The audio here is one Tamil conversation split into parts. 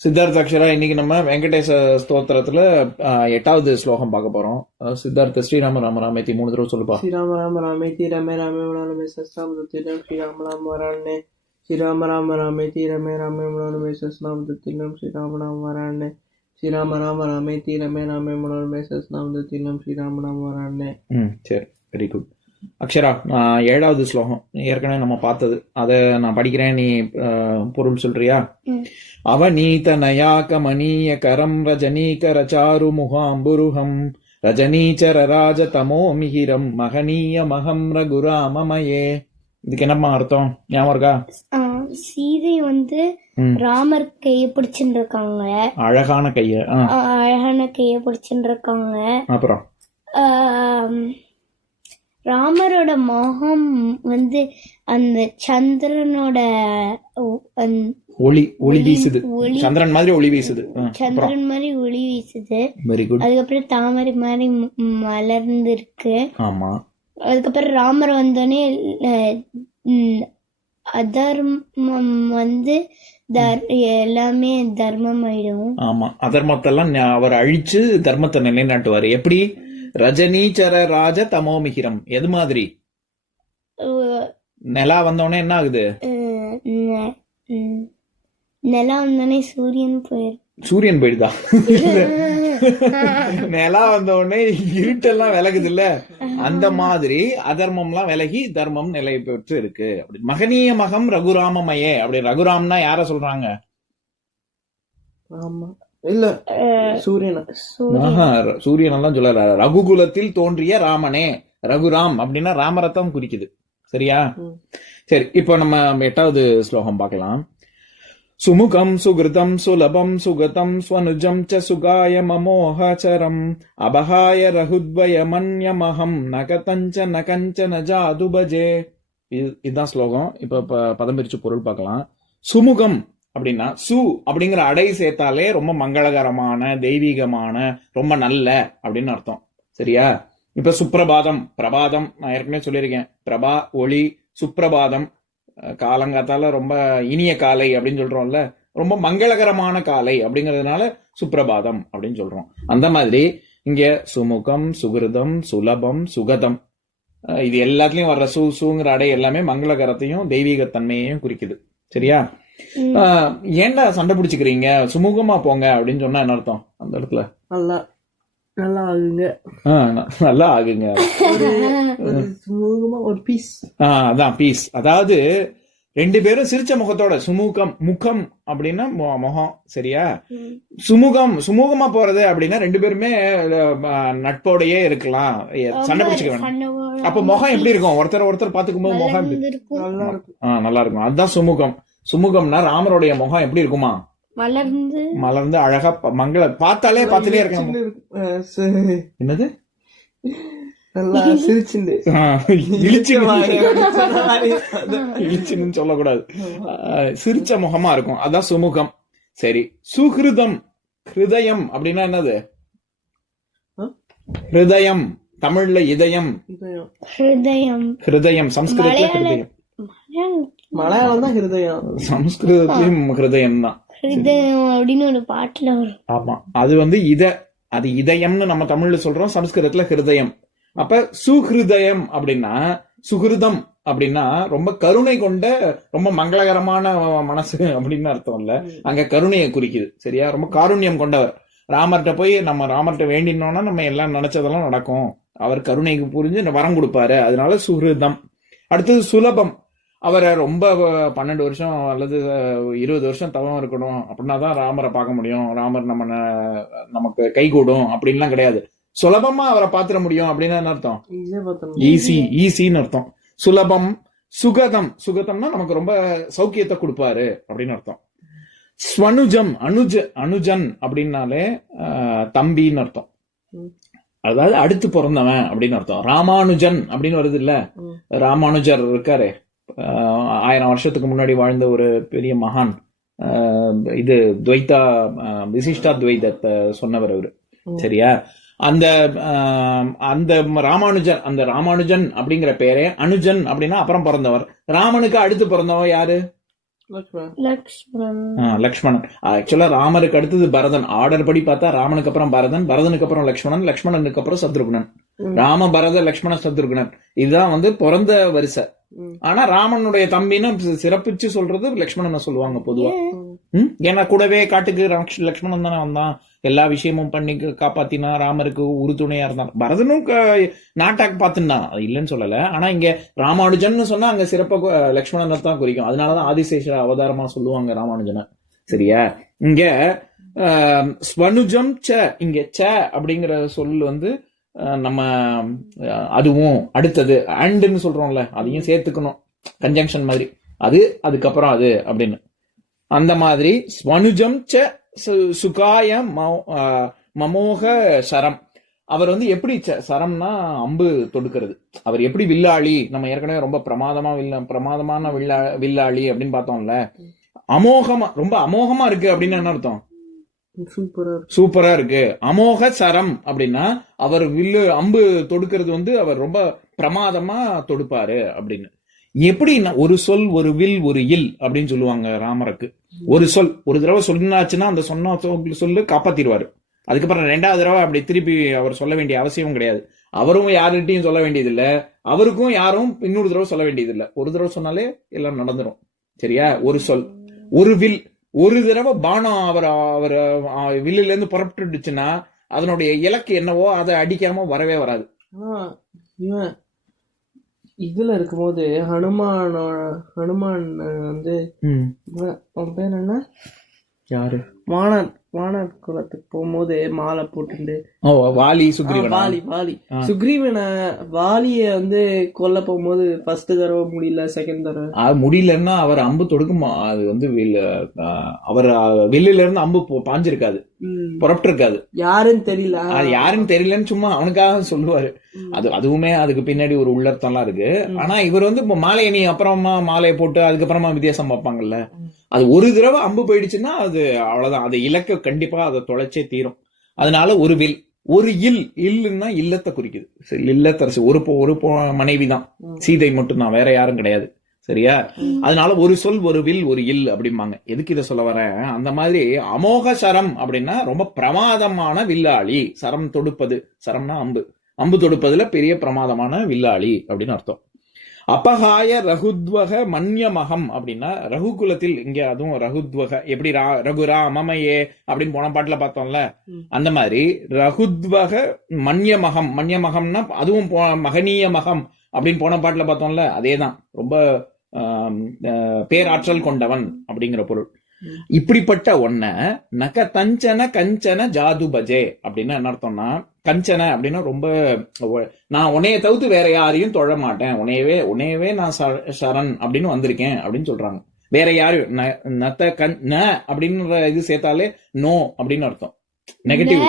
சித்தார்த்தாட்சரா இன்னைக்கு நம்ம வெங்கடேச ஸ்தோத்திரத்துல எட்டாவது ஸ்லோகம் பார்க்க போறோம். சித்தார்த்த ஸ்ரீராம ராம ராமேத்தி மூணு தடவை சொல்லுப்பா. ஸ்ரீராம ராம ராமேத்தி ரமே ராமே ராமே சஸ்தாபுத்திரம் ஸ்ரீராம ராம வராண்ணே ஸ்ரீராம ராம ராமேத்தி ரமே ராமே ராமே சஸ்தாபுத்திரம் ஸ்ரீராம ராம வராண்ணே ஸ்ரீராம ராம ராமேத்தி ரமே ராமே ராமே சஸ்தாபுத்திரம் ஸ்ரீராம ராம வராண்ணே சரி வெரி குட் அக்ஷரா ஏழாவது ஸ்லோகம். ஏற்கனவே நம்ம பார்த்தது. அதை நான் படிக்கிறேன். நீ பொருள் சொல்றியா? அவநீத நயாக மணீய கரம் ரஜனீகர சாரு முகாம்புருகம். ரஜனீச்சர ராஜ தமோ மிகிரம் மகனீய மகம் ரகுராமமயே. இதுக்கு என்னம்மா அர்த்தம்? ஞாபகம் இருக்கா? சீதை வந்து. ராமர் கைய பிடிச்சுட்டு இருக்காங்க அழகான கைய. அழகான கைய பிடிச்சுட்டு இருக்காங்க அப்புறம் ராமரோட முகம் வந்து அந்த சந்திரனோட ஒளி ஒளி வீசுது. சந்திரன் மாதிரி ஒளி வீசுது. சந்திரன் மாதிரி ஒளி வீசுது. வெரி குட் அதுக்கப்புறம் தாமரை மாதிரி மலர்ந்து இருக்கு ஆமா. அதுக்கப்புறம் ராமர் வந்தோடனே அதர்மம் வந்து எல்லாமே தர்மம் ஆயிடும் ஆமா. அதர்மத்தெல்லாம் அவர் அழிச்சு தர்மத்தை நிலைநாட்டுவாரு. எப்படி? ரஜனீச்சர ராஜ தமோமிகிரம். எது மாதிரி? நிலா வந்தோடனே என்ன ஆகுது? அஹ், நெ- ம், நிலம் வந்தோடனே சூரியன் போயிடும் சூரியன் போயிடுதா? நிலா வந்த உடனே இருட்டெல்லாம் விலகுது இல்ல அந்த மாதிரி அதர்மம்லாம் விலகி தர்மம் நிலை பெற்று இருக்கு. அப்படி மகனீய மகம் ரகுராமமயே. அப்படி ரகுராம்னா யார சொல்றாங்க? ஆமா. இல்ல சூரியனா. சூரியன் எல்லாம் சொல்ல ரகுகுலத்தில் தோன்றிய ராமனே. ரகுராம் அப்படின்னா ராமரத்தம் குறிக்குது. சரியா. சரி இப்போ நம்ம எட்டாவது ஸ்லோகம் பார்க்கலாம். சுமுகம் சுகிருதம் சுலபம் சுகதம் ஸ்வனுஜம் ச சுகாய மமோகச்சரம். அபகாய ரகுத்வய மன்யமகம். நகதஞ்ச நகஞ்ச நஜாது பஜே இது- இதுதான் ஸ்லோகம். இப்ப ப- பதம் பிரிச்சு பொருள் பார்க்கலாம். சுமுகம். அப்படின்னா சு அப்படிங்கிற அடை சேர்த்தாலே ரொம்ப மங்களகரமான தெய்வீகமான ரொம்ப நல்ல அப்படின்னு அர்த்தம். சரியா? இப்ப சுப்பிரபாதம் பிரபாதம் நான் ஏற்கனவே சொல்லியிருக்கேன். பிரபா ஒளி சுப்பிரபாதம் காலங்காத்தால ரொம்ப இனிய காலை அப்படின்னு சொல்றோம்ல ரொம்ப மங்களகரமான காலை அப்படிங்கிறதுனால சுப்பிரபாதம் அப்படின்னு சொல்றோம். அந்த மாதிரி இங்க சுமுகம் சுகிருதம் சுலபம் சுகதம் இது எல்லாத்துலயும் வர்ற சு சுங்கிற அடை எல்லாமே மங்களகரத்தையும் தெய்வீகத்தன்மையையும் குறிக்குது. சரியா? ஏன்டா சண்டை பிடிச்சுக்கிறீங்க? சுமூகமா போங்க அப்படின்னு சொன்னா என்ன அர்த்தம் அந்த இடத்துல? நல்லா நல்லா ஆகுங்க. நல்லா ஆகுங்க. சுமூகமா ஒரு பீஸ் அதான் பீஸ் அதாவது ரெண்டு பேரும் சிரிச்ச முகத்தோட சுமூகம் முகம் அப்படின்னா முகம் சரியா. சுமூகம் சுமூகமா போறது அப்படின்னா ரெண்டு பேருமே நட்போடயே இருக்கலாம். சண்டை பிடிச்சுக்க வேணாம். அப்ப முகம் எப்படி இருக்கும்? ஒருத்தர் ஒருத்தர் பாத்துக்கும் போது முகம் நல்லா இருக்கும் அதுதான் சுமூகம். சுமூகம்னா ராமருடைய முகம் எப்படி இருக்குமா? மலர்ந்து மலர்ந்து அழகா ப- மங்கள பார்த்தாலே பார்த்துட்டே சரி. என்னது? நல்லா சிரிச்சுண்டு. இழிச்சுன்னு சொல்லக்கூடாது. சிரிச்ச முகமா இருக்கும். அதான் சுமுகம். சரி. சுஹிருதம் ஹிருதயம் அப்படின்னா என்னது? ஹிருதயம். தமிழ்ல இதயம். இதயம். ஹிருதயம். ஹிருதயம். சம்ஸ்கிருதத்துல ஹிருதயம். மலையாளம் தான் ஹிருதயம். சம்ஸ்கிருதத்திலும் ஹிருதயம் தான் ஹிருதயம் அப்படின்னு ஒரு பாட்டுல வரும். ஆமா. அது வந்து இத அது இதயம்னு நம்ம தமிழ்ல சொல்றோம். சமஸ்கிருதத்துல ஹிருதயம். அப்ப சுஹிருதயம் அப்படின்னா சுகிருதம் அப்படின்னா ரொம்ப கருணை கொண்ட ரொம்ப மங்களகரமான மனசு அப்படின்னு அர்த்தம் இல்ல அங்க கருணையை குறிக்குது. சரியா? ரொம்ப காருண்யம் கொண்டவர். ராமர்கிட்ட போய் நம்ம ராமர்கிட்ட வேண்டினோம்னா நம்ம எல்லாம் நினைச்சதெல்லாம் நடக்கும். அவர் கருணைக்கு புரிஞ்சு வரம் கொடுப்பாரு. அதனால சுகிருதம் அடுத்தது சுலபம். அவரை ரொம்ப பன்னெண்டு வருஷம் அல்லது இருபது வருஷம் தவம் இருக்கணும். அப்படின்னா தான் ராமரை பார்க்க முடியும். ராமர் நம்ம நமக்கு கை கூடும். அப்படின்லாம் கிடையாது. சுலபமா அவரை பாத்திர முடியும் அப்படின்னு என்ன அர்த்தம்? ஈஸி ஈஸின்னு அர்த்தம். சுலபம் சுகதம். சுகதம்னா நமக்கு ரொம்ப சௌக்கியத்தை கொடுப்பாரு அப்படின்னு அர்த்தம். ஸ்வனுஜம் அனுஜ அனுஜன் அப்படின்னாலே ஆஹ், தம்பின்னு அர்த்தம். அதாவது அடுத்து பிறந்தவன் அப்படின்னு அர்த்தம். ராமானுஜன் அப்படின்னு வருது இல்ல. ராமானுஜர் இருக்காரு. ஆயிரம் வருஷத்துக்கு முன்னாடி வாழ்ந்த ஒரு பெரிய மகான். இது துவைத்தா விசிஷ்டா துவைதத்தை சொன்னவர் அவரு. சரியா? அந்த ஆஹ், அந்த ராமானுஜன் அந்த ராமானுஜன் அப்படிங்கிற பேரே அனுஜன் அப்படின்னா அப்புறம் பிறந்தவர். ராமனுக்கு அடுத்து பிறந்தவன் யாரு? லக்ஷ்மணன். ஆக்சுவலா ராமருக்கு அடுத்தது பரதன். ஆர்டர் படி பார்த்தா ராமனுக்கு அப்புறம் பரதன் பரதனுக்கு அப்புறம் லக்ஷ்மணன் லக்ஷ்மணனுக்கு அப்புறம் சத்ருகுணன். ராம பரத லக்ஷ்மண சத்ருகுணன். இதுதான் வந்து பிறந்த வரிசை. ஆனா ராமனுடைய தம்பின்னு சிறப்பிச்சு சொல்றது லக்ஷ்மணனை சொல்லுவாங்க பொதுவா? ஏன்னா கூடவே காட்டுக்கு லக்ஷ்மணன் தானே வந்தான். எல்லா விஷயமும் பண்ணி காப்பாத்தினா ராமருக்கு உறுதுணையா இருந்தான். பரதனும் நாட்டாக் நாட்டாக்கு பாத்துனான் அது இல்லைன்னு சொல்லல. ஆனா இங்க ராமானுஜன் சொன்னா அங்க சிறப்பா கு- லக்ஷ்மணனை தான் குறிக்கும். அதனாலதான் ஆதிசேஷ அவதாரமா சொல்லுவாங்க ராமானுஜனை. சரியா? இங்க ஆஹ், ஸ்வனுஜம் ச இங்க ச அப்படிங்கிற சொல் வந்து ஆஹ், நம்ம அதுவும் அடுத்தது. அண்டுன்னு சொல்றோம்ல அதையும் சேர்த்துக்கணும். கன்ஜங்ஷன் மாதிரி. அது அதுக்கப்புறம் அது அப்படின்னு. அந்த மாதிரி ஸ்வனுஜம் ச சுகாய மமோக சரம். அவர் வந்து எப்படி சரம்னா அம்பு தொடுக்கிறது. அவர் எப்படி வில்லாளி? நம்ம ஏற்கனவே ரொம்ப பிரமாதமா வில்ல பிரமாதமான வில்லா வில்லாளி அப்படின்னு பார்த்தோம்ல. அமோகமா ரொம்ப அமோகமா இருக்கு அப்படின்னு என்ன அர்த்தம்? சூப்பரா இருக்கு. அமோக சரம் அப்படின்னா அவர் வில்லு அம்பு தொடுக்கிறது வந்து அவர் ரொம்ப பிரமாதமா தொடுப்பாரு அப்படின்னு. எப்படி ஒரு சொல் ஒரு வில் ஒரு இல் அப்படின்னு சொல்லுவாங்க ராமருக்கு. ஒரு சொல் ஒரு தடவை சொன்னாச்சுன்னா அந்த சொன்ன சொல் சொல்லு காப்பாத்திடுவாரு. அதுக்கப்புறம் ரெண்டாவது தடவை அப்படி திருப்பி அவர் சொல்ல வேண்டிய அவசியமும் கிடையாது. அவரும் யார்கிட்டையும் சொல்ல வேண்டியதில்ல. அவருக்கும் யாரும் இன்னொரு தடவை சொல்ல வேண்டியதில்லை. ஒரு தடவை சொன்னாலே எல்லாம் நடந்துடும் சரியா? ஒரு சொல் ஒரு வில். ஒரு தடவை பானம் அவர் அவர் வில்லுல இருந்து புறப்பட்டுடுச்சுன்னா அதனுடைய இலக்கு என்னவோ அதை அடிக்காம வரவே வராது. இதுல இருக்கும்போது ஹனுமானோட ஹனுமான் வந்து அவன் பேர் என்ன? யாரு? வானர் வானர் குலத்துக்கு போகும்போது மாலை போட்டுண்டு. ஓ வாலி சுக்ரீவன்? வாலி வாலி. சுக்ரீவனை வாலிய வந்து கொல்ல போகும்போது ஃபர்ஸ்ட் தடவை முடியல செகண்ட் தடவை? அது முடியலன்னா அவர் அம்பு தொடுக்குமா? அது வந்து அவர் வில்லுல இருந்து அம்பு பாஞ்சிருக்காது. ம். புறப்பட்டு இருக்காது யாருன்னு தெரியல. அது யாருன்னு தெரியலன்னு சும்மா அவனுக்காக சொல்லுவாரு. அது அதுவுமே அதுக்கு பின்னாடி ஒரு உள்ளர்த்தம்லாம் இருக்கு. ஆனா இவர் வந்து இப்போ மாலையை நீ அப்புறமா மாலையை போட்டு அதுக்கப்புறமா வித்தியாசம் பார்ப்பாங்கல்ல. அது ஒரு தடவை அம்பு போயிடுச்சுன்னா அது அவ்வளவுதான். அது இலக்க கண்டிப்பா அதை தொலைச்சே தீரும். அதனால ஒரு வில் ஒரு இல் இல்லுன்னா இல்லத்தை குறிக்குது. சரி, இல்லத்தரசு ஒரு ஒரு மனைவி தான். சீதை மட்டும்தான் வேற யாரும் கிடையாது. சரியா? அதனால ஒரு சொல் ஒரு வில் ஒரு இல் அப்படிம்பாங்க. எதுக்கு இதை சொல்ல வரேன்? அந்த மாதிரி அமோக சரம் அப்படின்னா ரொம்ப பிரமாதமான வில்லாளி. சரம் தொடுப்பது சரம்னா அம்பு. அம்பு தொடுப்பதுல பெரிய பிரமாதமான வில்லாளி அப்படின்னு அர்த்தம். அபகாய ரகுத்வக மன்யமகம் அப்படின்னா ரகுகுலத்தில் இங்க அதுவும் ரகுத்வக எப்படி ரா ரகுரா மமையே அப்படின்னு போன பாட்டுல பார்த்தோம்ல. அந்த மாதிரி ரகுத்வக மன்யமகம் மன்யமகம்னா அதுவும் போ- மகனீய மகம் அப்படின்னு போன பாட்டுல பார்த்தோம்ல அதேதான் ரொம்ப பேராற்றல் கொண்டவன் அப்படிங்கிற பொருள். இப்படிப்பட்ட ஒன்ன நக தஞ்சன கஞ்சன ஜாது பஜே அப்படின்னா என்ன அர்த்தம்னா கஞ்சன அப்படின்னா ரொம்ப நான் உன்னைய தவிர்த்து வேற யாரையும் தொழ மாட்டேன். உன்னையவே உன்னையவே நான் சரண் அப்படின்னு வந்திருக்கேன் அப்படின்னு சொல்றாங்க. வேற யாரும் நத்த கண் ந அப்படின்ற இது சேர்த்தாலே நோ அப்படின்னு அர்த்தம். நெகட்டிவ்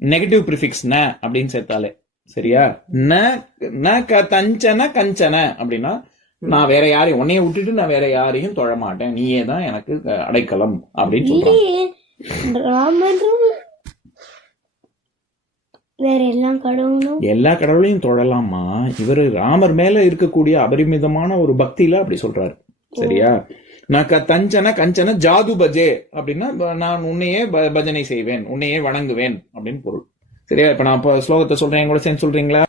நெகட்டிவ் ப்ரிஃபிக்ஸ் ந அப்படின்னு சேர்த்தாலே. சரியா? ந ந க தஞ்சன கஞ்சன அப்படின்னா நான் வேற யாரையும் உன்னைய விட்டுட்டு நான் வேற யாரையும் தொழ மாட்டேன் நீயே தான் எனக்கு அடைக்கலம் அப்படின்னு ராமரும் வேற எல்லா கடவுளும்? எல்லா கடவுளையும் தொழலாமா? இவரு ராமர் மேல இருக்கக்கூடிய அபரிமிதமான ஒரு பக்தியில அப்படி சொல்றாரு. சரியா? நான் க- தஞ்சன கஞ்சன ஜாது பஜே அப்படின்னா நான் உன்னையே ப- பஜனை செய்வேன் உன்னையே வணங்குவேன் அப்படின்னு பொருள். சரியா? இப்ப நான் இப்ப ஸ்லோகத்தை சொல்றேன் என் கூட சேர்ந்து சொல்றீங்களா?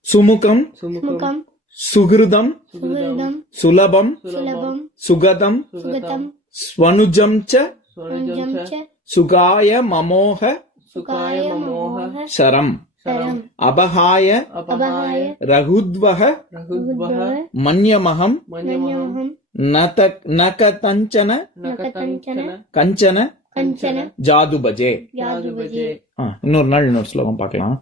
சுமுகம். சுமுகம். முகம் சுகிருதம் சுலபம் சுகதம் ஸ்வனுஜம் சுகாய மமோக சரம். அபகாய ரகுத்வக மன்யமகம் நகதஞ்சன கஞ்சன கஞ்சன ஜாது பஜே யாதுபஜே ஆ, இன்னொரு நாள் இன்னொரு ஸ்லோகம் பார்க்கலாம்.